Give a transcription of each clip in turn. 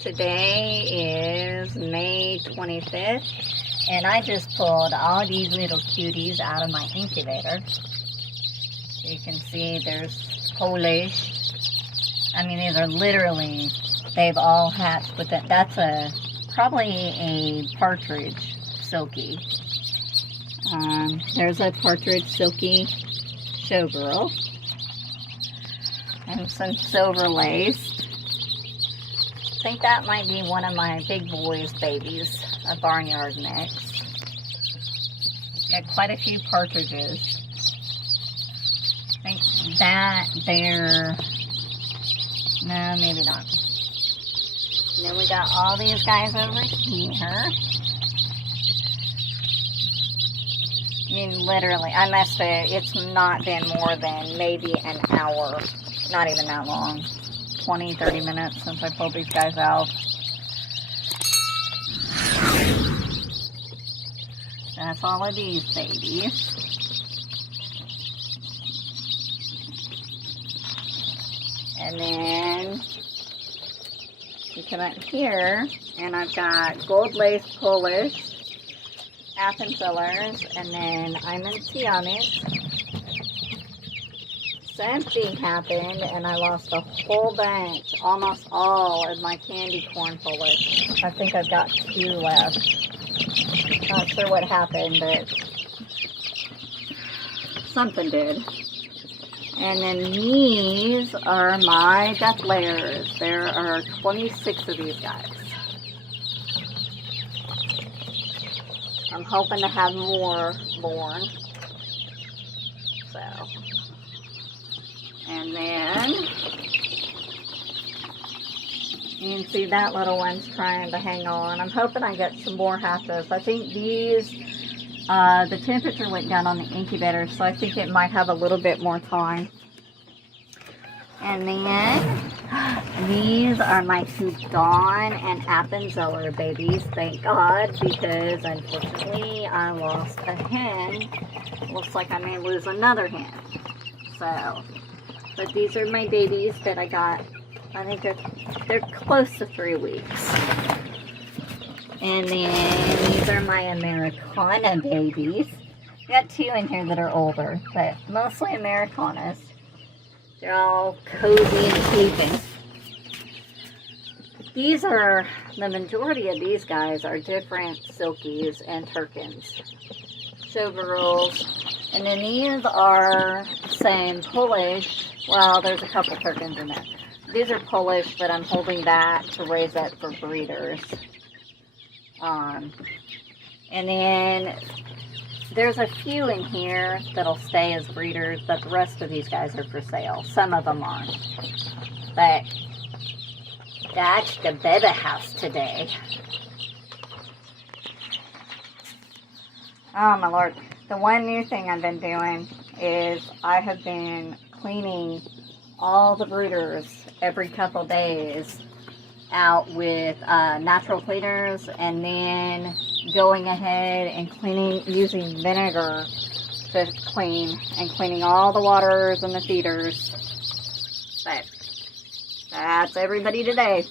Today is May 25th, and I just pulled all these little cuties out of my incubator. You can see there's Polish. I mean, these are literally, they've all hatched with it. That's probably a partridge silky. There's a partridge silky showgirl. And some silver lace. I think that might be one of my big boy's babies, a barnyard mix. Got quite a few partridges. I think that there, no, maybe not. And then we got all these guys over here. I mean, literally, I must have, it's not been more than maybe an hour, not even that long. 20, 30 minutes since I pulled these guys out. That's all of these babies. And then you come out here, and I've got gold lace Polish, Appenzellers, and then Ameracana. Something happened and I lost a whole bunch, almost all of my candy corn Polish. I think I've got 2 left. Not sure what happened, but something did. And then these are my Deathlayers. There are 26 of these guys. I'm hoping to have more born. So. And then, you can see that little one's trying to hang on. I'm hoping I get some more hatches. I think these, the temperature went down on the incubator, so I think it might have a little bit more time. And then, these are my Houdan and Appenzeller babies, thank God, because unfortunately I lost a hen. Looks like I may lose another hen. So. But these are my babies that I got. I think they're close to 3 weeks. And then these are my Ameracana babies. I got 2 in here that are older, but mostly Americanas. They're all cozy and sleeping. These are, the majority of these guys are different Silkies and Turkins. Showgirls. And then these are same Polish. Well, there's a couple Turkins in there. These are Polish, but I'm holding back to raise up for breeders. And then there's a few in here that'll stay as breeders, but the rest of these guys are for sale. Some of them aren't. But that's the baby house today. Oh my Lord. The one new thing I've been doing is I have been cleaning all the brooders every couple days out with natural cleaners, and then going ahead and cleaning using vinegar to clean, and cleaning all the waters and the feeders. But that's everybody today.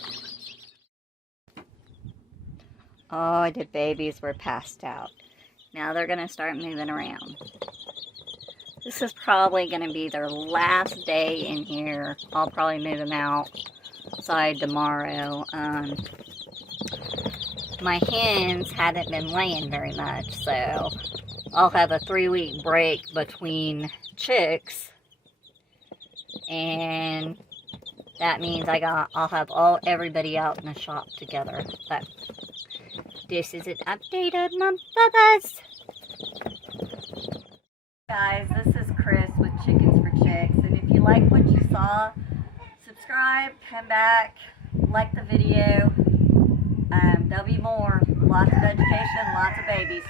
Oh, the babies were passed out. Now they're going to start moving around. This is probably going to be their last day in here. I'll probably move them outside tomorrow. My hens haven't been laying very much, so I'll have a 3-week break between chicks. And that means I'll have everybody out in the shop together. But this is an update of my bubas. Guys, this is Chris with Chickens for Chicks, and if you like what you saw, subscribe, come back, like the video. There'll be more, lots of education, lots of babies.